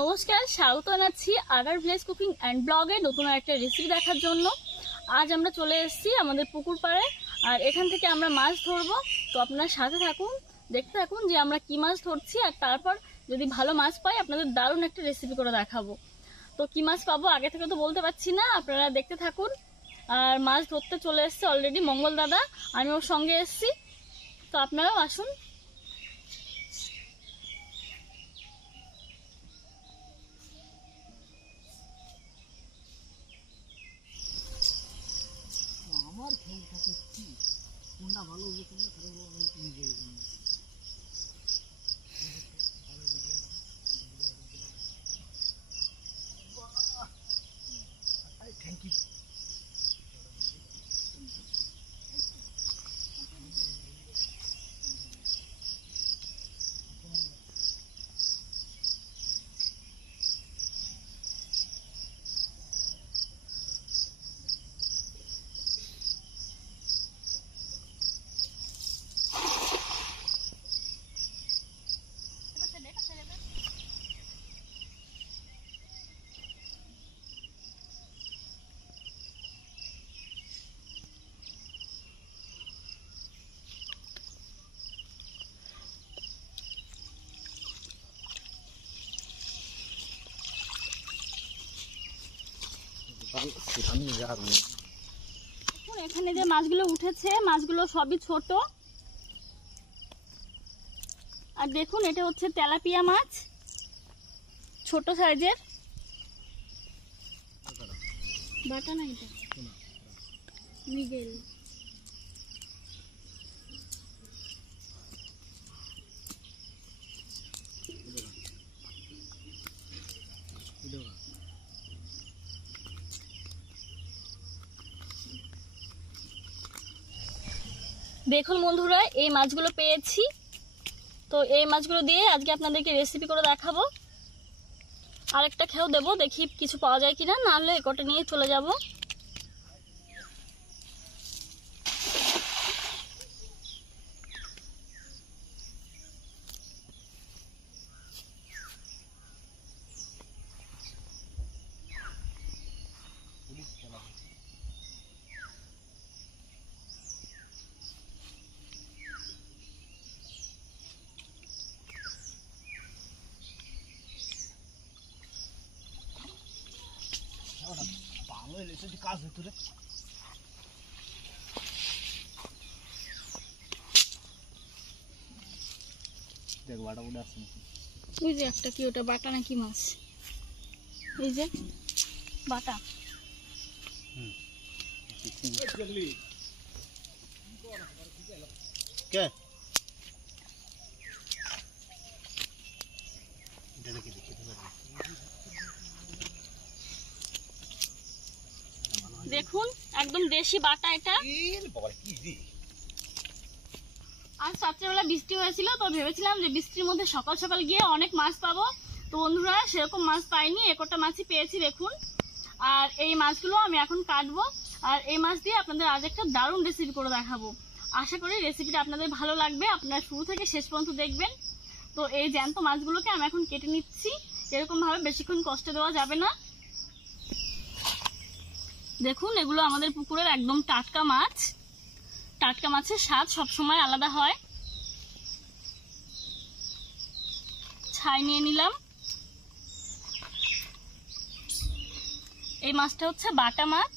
নমস্কার, স্বাগত জানাচ্ছি আদার ভিলেজ কুকিং অ্যান্ড ব্লগে নতুন একটা রেসিপি দেখার জন্য। আজ আমরা চলে এসেছি আমাদের পুকুর পাড়ে, আর এখান থেকে আমরা মাছ ধরবো। তো আপনার সাথে থাকুন, দেখতে থাকুন যে আমরা কি মাছ ধরছি, আর তারপর যদি ভালো মাছ পাই আপনাদের দারুণ একটা রেসিপি করে দেখাবো। তো কি মাছ পাবো আগে থেকে তো বলতে পারছি না, আপনারা দেখতে থাকুন। আর মাছ ধরতে চলে এসছে অলরেডি মঙ্গল দাদা, আমি ওর সঙ্গে এসেছি, তো আপনারাও আসুন। আমার খেয়াল থাকে কি কোনটা ভালো হবে কোনটা খারাপ হবে আমি নিজেই জানি। Thank you. এখানে যে মাছগুলো উঠেছে, মাছগুলো সবই ছোট। আর দেখুন, এটা হচ্ছে তেলাপিয়া মাছ, ছোট সাইজের। বাটা না, এটা মৃগেল। দেখুন বন্ধুরা, এই মাছগুলো পেয়েছি, তো এই মাছগুলো দিয়ে আজকে আপনাদেরকে রেসিপি করে দেখাবো। আরেকটা খেয়েও দেবো, দেখি কিছু পাওয়া যায় কিনা, নাহলে একটা নিয়ে চলে যাব। কাজ হতো রে। দেখ বাটা উঠে আসছে নাকি, ওই যে একটা কি, ওটা বাটা নাকি মাছ, এই যে বাটা। কে দেখুন, একদম দেশি বাটা এটা। আজ রাত্রেবেলা বৃষ্টি হয়েছিল, তো ভেবেছিলাম যে বৃষ্টির মধ্যে সকাল সকাল গিয়ে অনেক মাছ পাবো। তো বন্ধুরা, সেরকম মাছ পাইনি, একটা মাছই পেয়েছি দেখুন। আর এই মাছগুলো আমি এখন কাটবো, আর এই মাছ দিয়ে আপনাদের আজ একটা দারুণ রেসিপি করে দেখাবো। আশা করি রেসিপিটা আপনাদের ভালো লাগবে, আপনারা শুরু থেকে শেষ পর্যন্ত দেখবেন। তো এই জ্যান্ত মাছগুলোকে আমি এখন কেটে নিচ্ছি, এরকম ভাবে বেশিক্ষণ কষ্ট দেওয়া যাবে না। দেখুন, এগুলো আমাদের পুকুরের একদম টাটকা মাছ। টাটকা মাছের স্বাদ সবসময় আলাদা হয়। ছাই নিয়ে নিলাম। এই মাছটা হচ্ছে বাটা মাছ।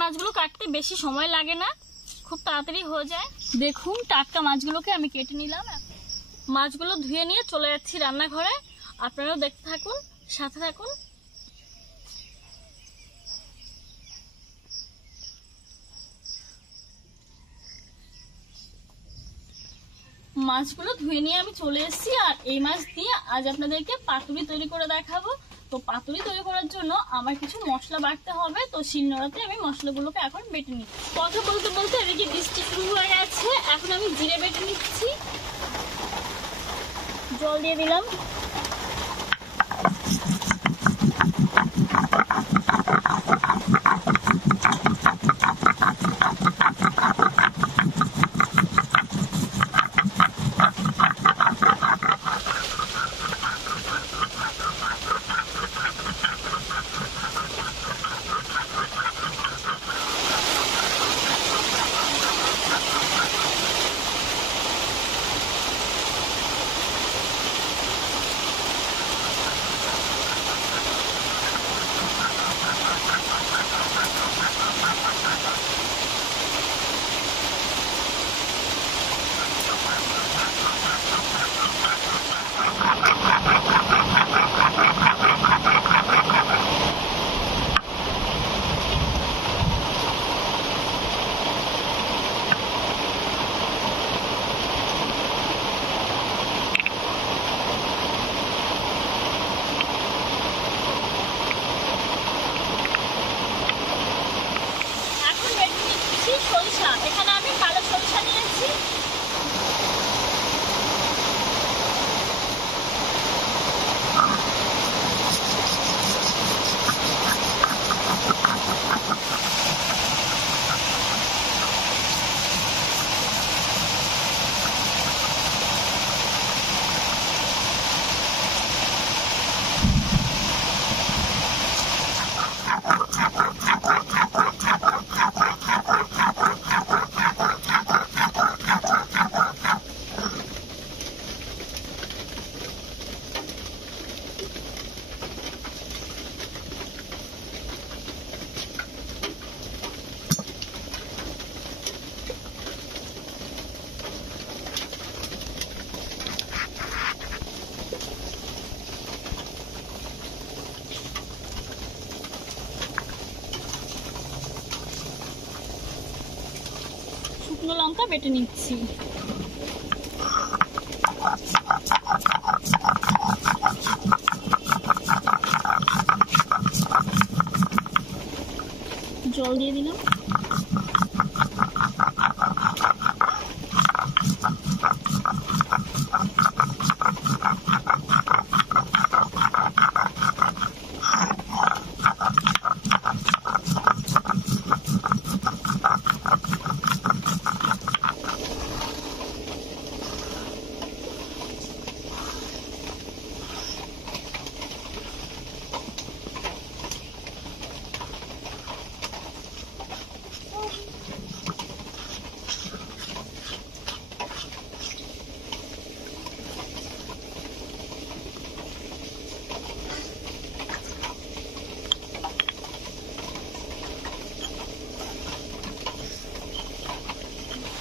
মাছগুলো কাটতে বেশি সময় লাগে না, খুব তাড়াতাড়ি হয়ে যায়। দেখুন টাটকা মাছগুলোকে আমি কেটে নিলাম। মাছগুলো ধুয়ে নিয়ে চলে যাচ্ছি রান্নাঘরে, আপনারাও দেখতে থাকুন, সাথে থাকুন। মাছগুলো ধুয়ে নিয়ে আমি চলে এসেছি, আর এই মাছ দিয়ে আজ আপনাদেরকে পাতুরি তৈরি করে দেখাবো। তো পাতুরি তৈরি করার জন্য আমার কিছু মশলা বাটতে হবে, তো শিলনোড়াতে আমি মশলাগুলোকে এখন বেটে নিচ্ছি। কথা বলতে বলতে এদিকে বৃষ্টি শুরু হয়ে গেছে, এখন আমি জিরে বেটে নিচ্ছি। জল দিয়ে দিলাম। সরিষা, এখানে আমি কালো সরিষা নিয়েছি। শুকনো লঙ্কা বেটে নিচ্ছি। জল দিয়ে দিলাম।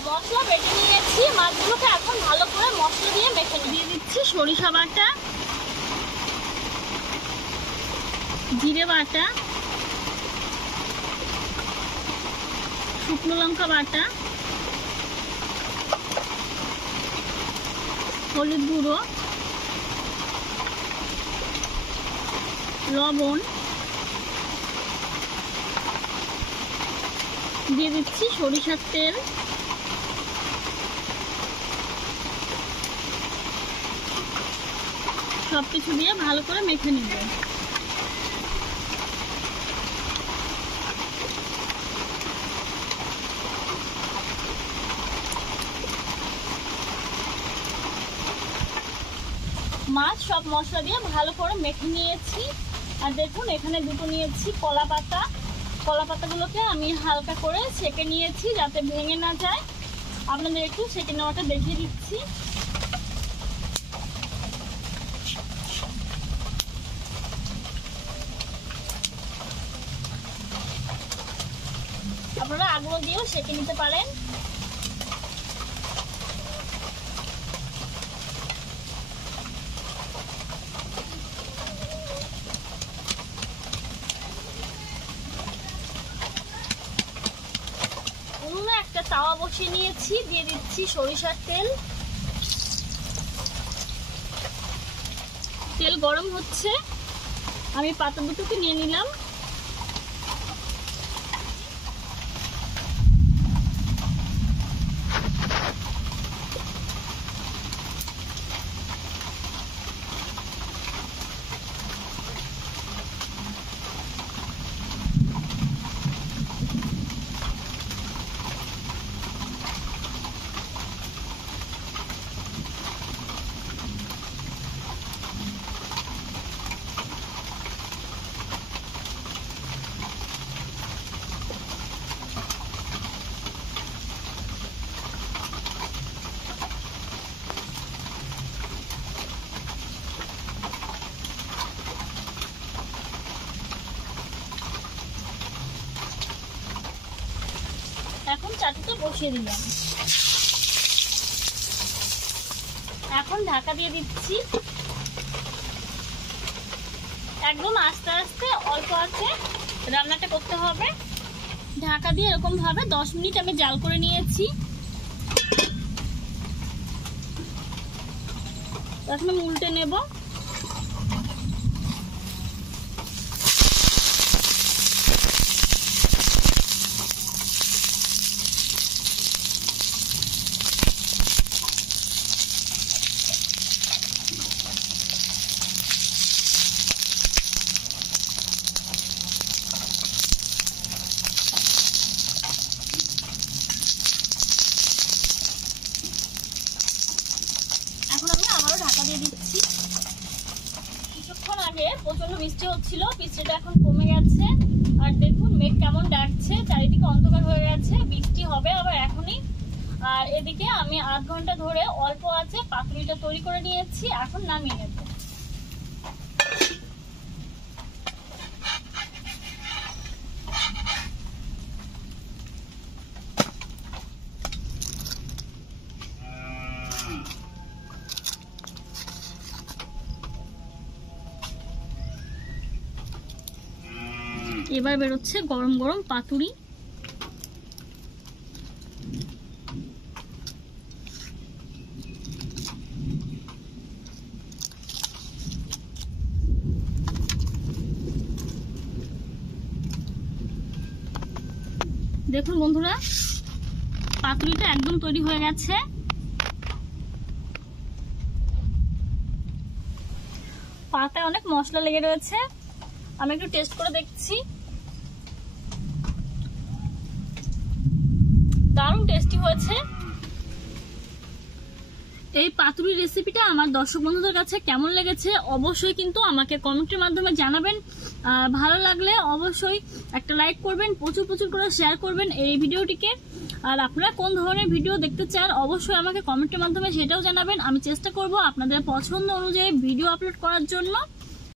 মশলা বেটে নিয়েছি, মাছগুলোকে এখন ভালো করে মশলা দিয়ে মেখে দিয়ে দিচ্ছি। সরিষা বাটা, জিরে বাটা, শুকনো লঙ্কা বাটা, হলুদ গুঁড়ো, লবণ দিয়ে দিচ্ছি, সরিষার তেল, সবকিছু দিয়ে ভালো করে মেখে নিব। মাছ সব মশলা দিয়ে ভালো করে মেখে নিয়েছি। আর দেখুন এখানে দুটো নিয়েছি কলা পাতা। কলা পাতাগুলোকে আমি হালকা করে সেঁকে নিয়েছি যাতে ভেঙে না যায়। আপনাদের একটু সেঁকে নেওয়াটা দেখিয়ে দিচ্ছি। আপনারা আগুন দিয়েও সেঁকে নিতে পারেন। উনুনে একটা তাওয়া বসিয়ে নিয়েছি, দিয়ে দিচ্ছি সরিষার তেল। তেল গরম হচ্ছে, আমি পাতা দুটোকে নিয়ে নিলাম। এখন চাটুটা বসিয়ে দিলাম। এখন ঢাকা দিয়ে দিচ্ছি। একদম আস্তে আস্তে অল্প আঁচে রান্নাটা করতে হবে। ঢাকা দিয়ে এরকম ভাবে 10 মিনিট আমি জাল করে নিয়েছি। এখন আমি উল্টে নেব। এখন আমি আবারও ঢাকা দিয়ে দিচ্ছি। কিছুক্ষণ আগে প্রচন্ড বৃষ্টি হচ্ছিল, বৃষ্টিটা এখন কমে গেছে। আর দেখুন মেঘ কেমন ডাকছে, চারিদিকে অন্ধকার হয়ে গেছে, বৃষ্টি হবে আবার এখনই। আর এদিকে আমি আধ ঘন্টা ধরে অল্প আছে পাতুরিটা তৈরি করে নিয়েছি, এখন নামিয়ে নেব। এবার বেরোচ্ছে গরম গরম পাতুরি। দেখুন বন্ধুরা, পাতুরিটা একদম তৈরি হয়ে গেছে। পাতায় অনেক মশলা লেগে রয়েছে, আমি একটু টেস্ট করে দেখছি। দারুণ টেস্টি হয়েছে। এই পাতুরি রেসিপিটা আমার দর্শক বন্ধুদের কাছে কেমন লেগেছে অবশ্যই কিন্তু আমাকে কমেন্টের মাধ্যমে জানাবেন। ভালো লাগলে অবশ্যই একটা লাইক করবেন, প্রচুর প্রচুর করে শেয়ার করবেন এই ভিডিওটিকে। আর আপনারা কোন ধরনের ভিডিও দেখতে চান অবশ্যই আমাকে কমেন্টের মাধ্যমে সেটাও জানাবেন। আমি চেষ্টা করব আপনাদের পছন্দ অনুযায়ী ভিডিও আপলোড করার জন্য।